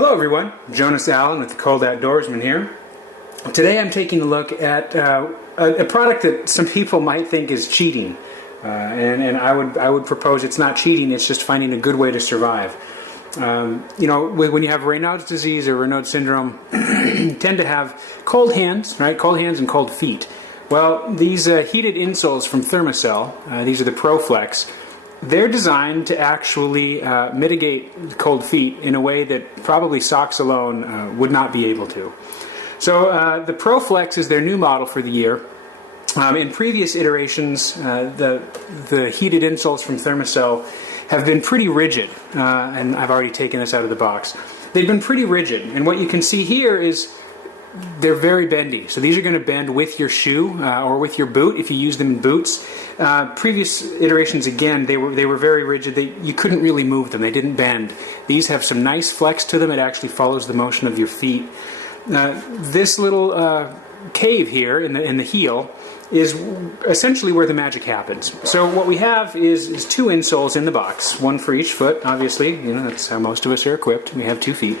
Hello everyone, Jonas Allen with the Cold Outdoorsman here. Today I'm taking a look at a product that some people might think is cheating. And I would propose it's not cheating, it's just finding a good way to survive. You know, when you have Raynaud's disease or Raynaud's syndrome, you tend to have cold hands, right? Cold hands and cold feet. Well, these heated insoles from Thermacell, these are the Proflex, they're designed to actually mitigate cold feet in a way that probably socks alone would not be able to. So the Proflex is their new model for the year. In previous iterations, the heated insoles from Thermacell have been pretty rigid, and I've already taken this out of the box. They've been pretty rigid, and what you can see here is they're very bendy. So these are going to bend with your shoe or with your boot if you use them in boots. Previous iterations, again, they were very rigid. You couldn't really move them. They didn't bend. These have some nice flex to them. It actually follows the motion of your feet. This little cave here in the heel is essentially where the magic happens. So what we have is two insoles in the box, one for each foot. Obviously, you know, that's how most of us are equipped. We have 2 feet.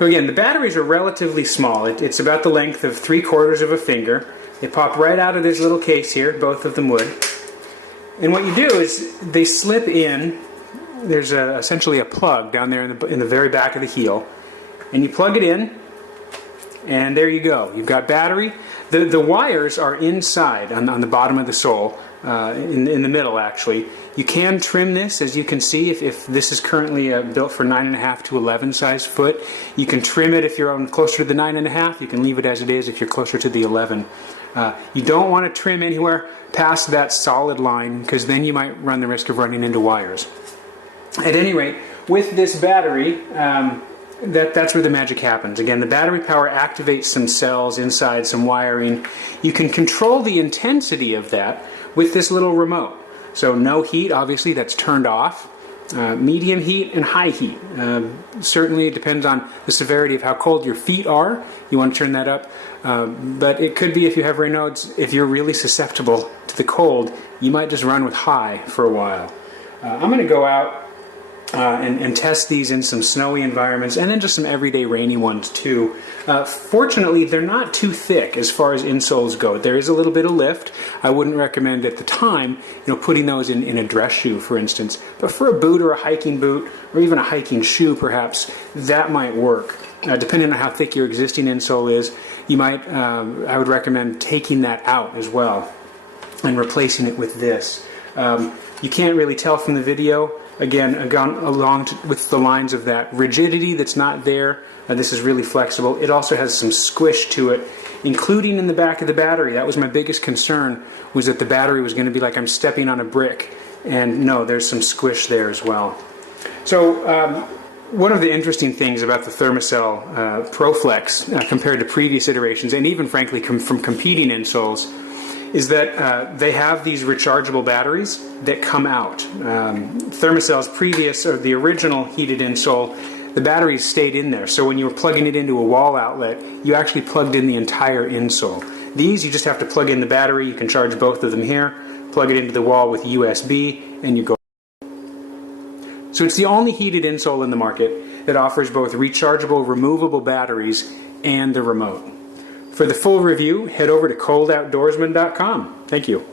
So again, the batteries are relatively small. It's about the length of 3/4 of a finger. They pop right out of this little case here, both of them would. And what you do is they slip in. There's essentially a plug down there in the very back of the heel, and you plug it in, and there you go. You've got battery. The wires are inside on the bottom of the sole, in the middle actually. You can trim this, as you can see, if this is currently built for 9.5 to 11 size foot. You can trim it if you're on closer to the 9.5. You can leave it as it is if you're closer to the 11. You don't want to trim anywhere past that solid line, because then you might run the risk of running into wires. At any rate, with this battery, that's where the magic happens. Again, the battery power activates some cells inside, some wiring. You can control the intensity of that with this little remote. So no heat, obviously, that's turned off. Medium heat and high heat. Certainly it depends on the severity of how cold your feet are. You want to turn that up. But it could be, if you have Raynaud's, if you're really susceptible to the cold, you might just run with high for a while. I'm going to go out and test these in some snowy environments, and then just some everyday rainy ones too. Fortunately, they're not too thick as far as insoles go. There is a little bit of lift. I wouldn't recommend at the time, you know, putting those in a dress shoe, for instance. But for a boot or a hiking boot, or even a hiking shoe perhaps, that might work. Depending on how thick your existing insole is, you might, I would recommend taking that out as well and replacing it with this. You can't really tell from the video. Again, gone along with the lines of that rigidity that's not there. This is really flexible. It also has some squish to it, including in the back of the battery. That was my biggest concern, was that the battery was going to be like I'm stepping on a brick. And no, there's some squish there as well. So one of the interesting things about the Thermacell Proflex compared to previous iterations, and even frankly from competing insoles, is that they have these rechargeable batteries that come out. Thermacell's previous, or the original heated insole, the batteries stayed in there. So when you were plugging it into a wall outlet, you actually plugged in the entire insole. These, you just have to plug in the battery. You can charge both of them here, plug it into the wall with USB, and you go. So it's the only heated insole in the market that offers both rechargeable, removable batteries and the remote. For the full review, head over to coldoutdoorsman.com. Thank you.